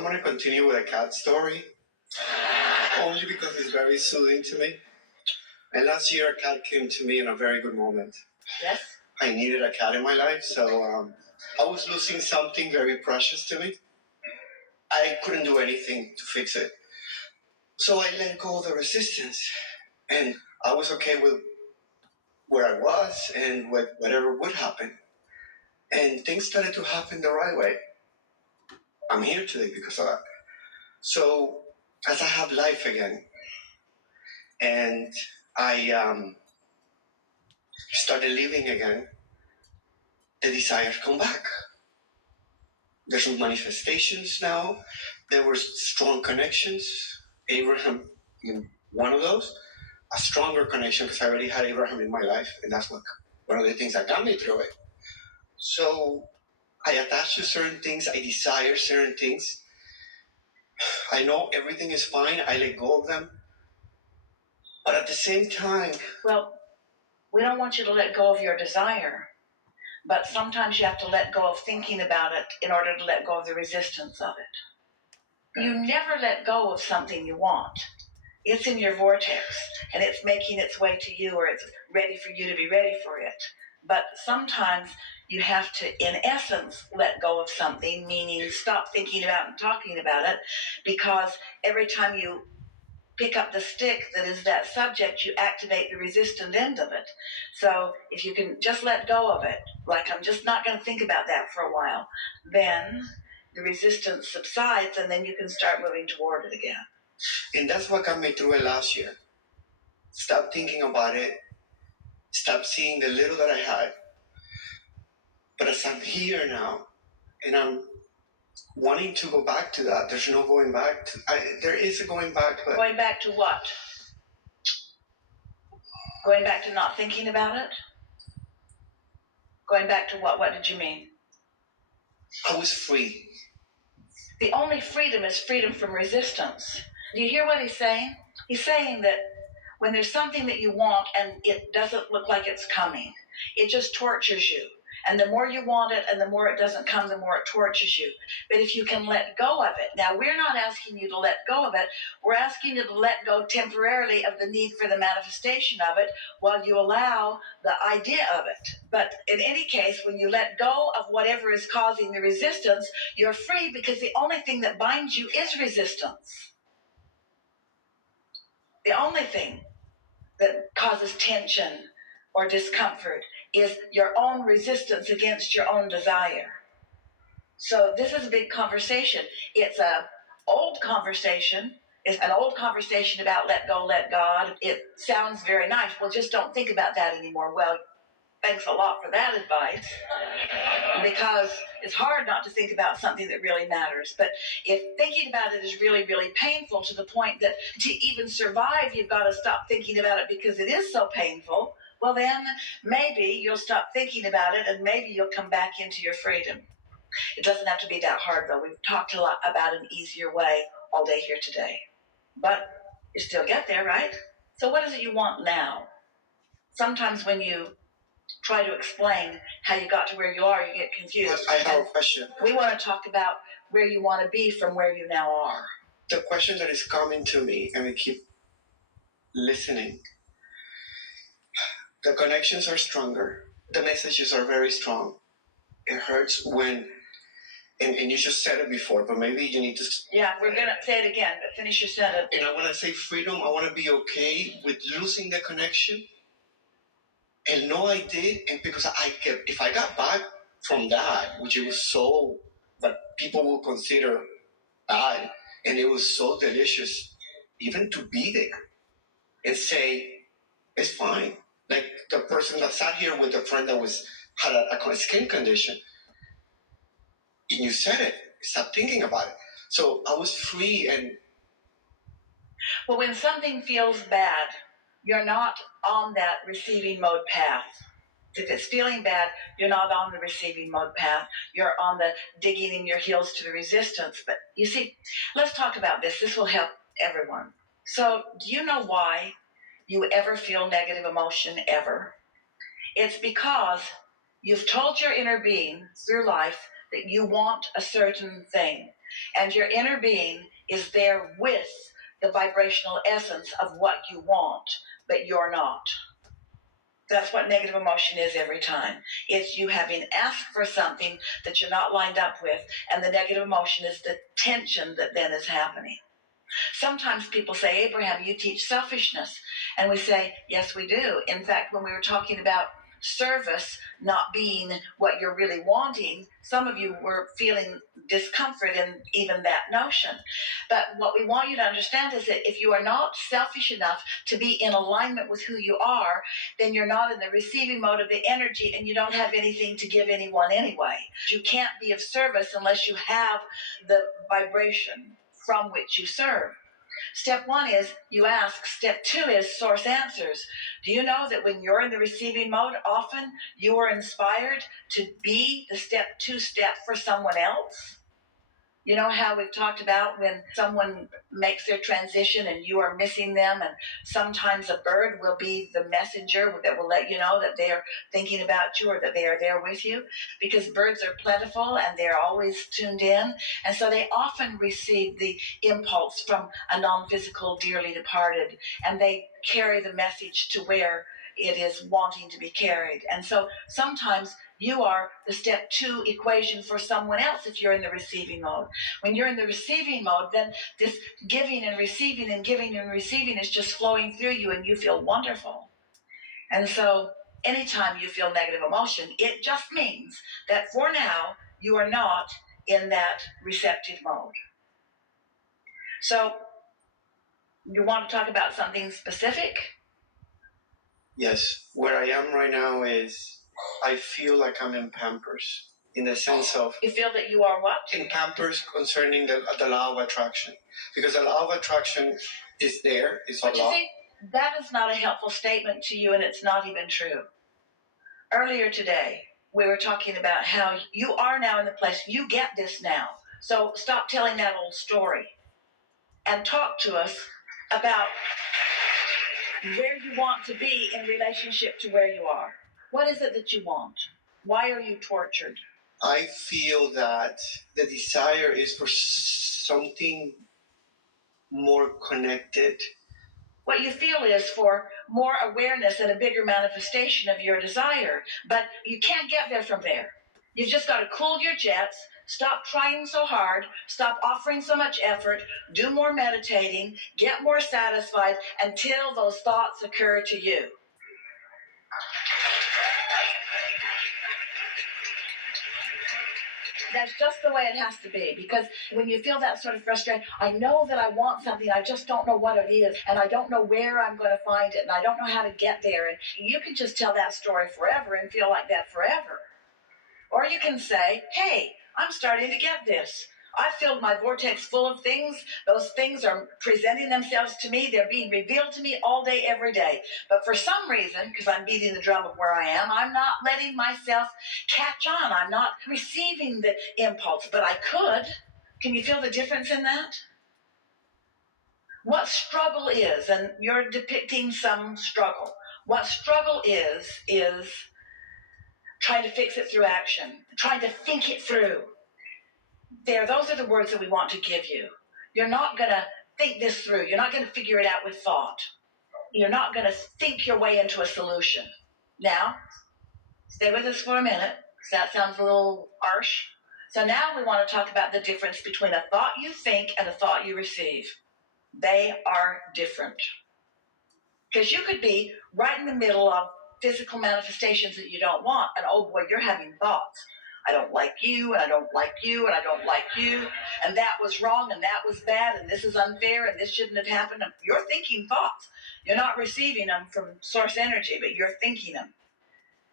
I'm going to continue with a cat story, only because it's very soothing to me. And last year, a cat came to me in a very good moment. Yes. I needed a cat in my life, so I was losing something very precious to me. I couldn't do anything to fix it. So I let go of the resistance, and I was okay with where I was and with whatever would happen. And things started to happen the right way. I'm here today because of that. So as I have life again, and I started living again, the desires come back. There's some manifestations now. There were strong connections. Abraham, one of those, a stronger connection because I already had Abraham in my life, and that's one of the things that got me through it. So I attach to certain things. I desire certain things. I know everything is fine. I let go of them. But at the same time... Well, we don't want you to let go of your desire, but sometimes you have to let go of thinking about it in order to let go of the resistance of it. You never let go of something you want. It's in your vortex, and it's making its way to you, or it's ready for you to be ready for it. But sometimes you have to, in essence, let go of something, meaning stop thinking about and talking about it, because every time you pick up the stick that is that subject, you activate the resistant end of it. So if you can just let go of it, like I'm just not going to think about that for a while, then the resistance subsides, and then you can start moving toward it again. And that's what got me through it last year. Stop thinking about it. Stop seeing the little that I had. But as I'm here now, and I'm wanting to go back to that, there's no going back. There is a going back. But going back to what? Going back to not thinking about it? Going back to what? What did you mean? I was free. The only freedom is freedom from resistance. Do you hear what he's saying? He's saying that when there's something that you want and it doesn't look like it's coming, it just tortures you. And the more you want it and the more it doesn't come, the more it tortures you. But if you can let go of it, now we're not asking you to let go of it, we're asking you to let go temporarily of the need for the manifestation of it while you allow the idea of it. But in any case, when you let go of whatever is causing the resistance, you're free, because the only thing that binds you is resistance. The only thing that causes tension or discomfort is your own resistance against your own desire. So this is a big conversation. It's an old conversation. It's an old conversation about let go, let God. It sounds very nice. Well, just don't think about that anymore. Well, thanks a lot for that advice, because it's hard not to think about something that really matters. But if thinking about it is really, really painful to the point that to even survive, you've got to stop thinking about it because it is so painful, well, then maybe you'll stop thinking about it and maybe you'll come back into your freedom. It doesn't have to be that hard, though. We've talked a lot about an easier way all day here today. But you still get there, right? So what is it you want now? Sometimes when you try to explain how you got to where you are, you get confused. I have a question. We want to talk about where you want to be from where you now are. The question that is coming to me, and we keep listening. The connections are stronger. The messages are very strong. It hurts when, and you just said it before, but maybe you need to... Yeah, we're going to say it again, but finish your sentence. And I want to say freedom. I want to be okay with losing the connection. And no, I did. And because if I got back from that, which it was so, that people will consider bad, and it was so delicious, even to be there and say, it's fine. Like the person that sat here with a friend that had a skin condition, and you said it, stop thinking about it. So I was free. And well, when something feels bad, you're not on that receiving mode path. If it's feeling bad, you're not on the receiving mode path. You're on the digging in your heels to the resistance. But you see, let's talk about this. This will help everyone. So do you know why you ever feel negative emotion ever? It's because you've told your inner being through life that you want a certain thing. And your inner being is there with the vibrational essence of what you want, but you're not. That's what negative emotion is every time. It's you having asked for something that you're not lined up with, and the negative emotion is the tension that then is happening. Sometimes people say, Abraham, you teach selfishness. And we say, yes, we do. In fact, when we were talking about service not being what you're really wanting, some of you were feeling discomfort in even that notion. But what we want you to understand is that if you are not selfish enough to be in alignment with who you are, then you're not in the receiving mode of the energy, and you don't have anything to give anyone anyway. You can't be of service unless you have the vibration from which you serve. Step 1 is you ask. Step 2 is source answers. Do you know that when you're in the receiving mode, often you are inspired to be the step 2 step for someone else? You know how we've talked about when someone makes their transition and you are missing them, and sometimes a bird will be the messenger that will let you know that they are thinking about you or that they are there with you, because birds are plentiful and they're always tuned in, and so they often receive the impulse from a non-physical dearly departed, and they carry the message to where it is wanting to be carried. And so sometimes you are the step 2 equation for someone else if you're in the receiving mode. When you're in the receiving mode, then this giving and receiving and giving and receiving is just flowing through you, and you feel wonderful. And so anytime you feel negative emotion, it just means that for now, you are not in that receptive mode. So you want to talk about something specific? Yes. Where I am right now is I feel like I'm in Pampers, in the sense of... You feel that you are what? In Pampers concerning the law of attraction. Because the law of attraction is there, it's a law. But you see, that is not a helpful statement to you, and it's not even true. Earlier today, we were talking about how you are now in the place, you get this now. So stop telling that old story and talk to us about where you want to be in relationship to where you are. What is it that you want? Why are you tortured? I feel that the desire is for something more connected. What you feel is for more awareness and a bigger manifestation of your desire, but you can't get there from there. You've just got to cool your jets, stop trying so hard, stop offering so much effort, do more meditating, get more satisfied until those thoughts occur to you. That's just the way it has to be, because when you feel that sort of frustration, I know that I want something, I just don't know what it is, and I don't know where I'm going to find it, and I don't know how to get there, and you can just tell that story forever and feel like that forever. Or you can say, hey, I'm starting to get this. I've filled my vortex full of things. Those things are presenting themselves to me. They're being revealed to me all day, every day. But for some reason, because I'm beating the drum of where I am, I'm not letting myself catch on. I'm not receiving the impulse, but I could. Can you feel the difference in that? What struggle is, and you're depicting some struggle. What struggle is trying to fix it through action, trying to think it through. Those are the words that we want to give you. You're not going to think this through. You're not going to figure it out with thought. You're not going to think your way into a solution. Now, stay with us for a minute, because that sounds a little harsh. So now we want to talk about the difference between a thought you think and a thought you receive. They are different. Because you could be right in the middle of physical manifestations that you don't want, and oh boy, you're having thoughts. I don't like you, and I don't like you, and I don't like you, and that was wrong, and that was bad, and this is unfair, and this shouldn't have happened. And you're thinking thoughts. You're not receiving them from source energy, but you're thinking them.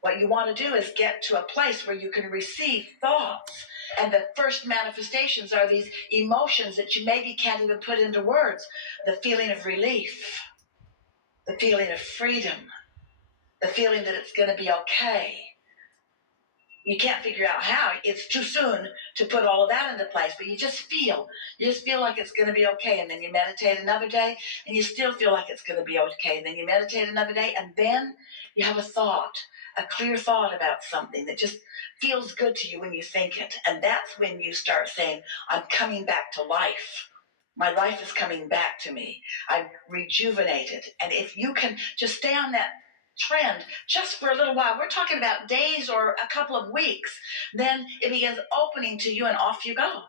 What you want to do is get to a place where you can receive thoughts. And the first manifestations are these emotions that you maybe can't even put into words. The feeling of relief, the feeling of freedom, the feeling that it's going to be okay. You can't figure out how. It's too soon to put all of that into place, but you just feel like it's going to be okay. And then you meditate another day, and you still feel like it's going to be okay. And then you meditate another day, and then you have a thought a clear thought about something that just feels good to you when you think it. And that's when you start saying, I'm coming back to life. My life is coming back to me. I'm rejuvenated. And if you can just stay on that trend just for a little while, we're talking about days or a couple of weeks, then it begins opening to you and off you go.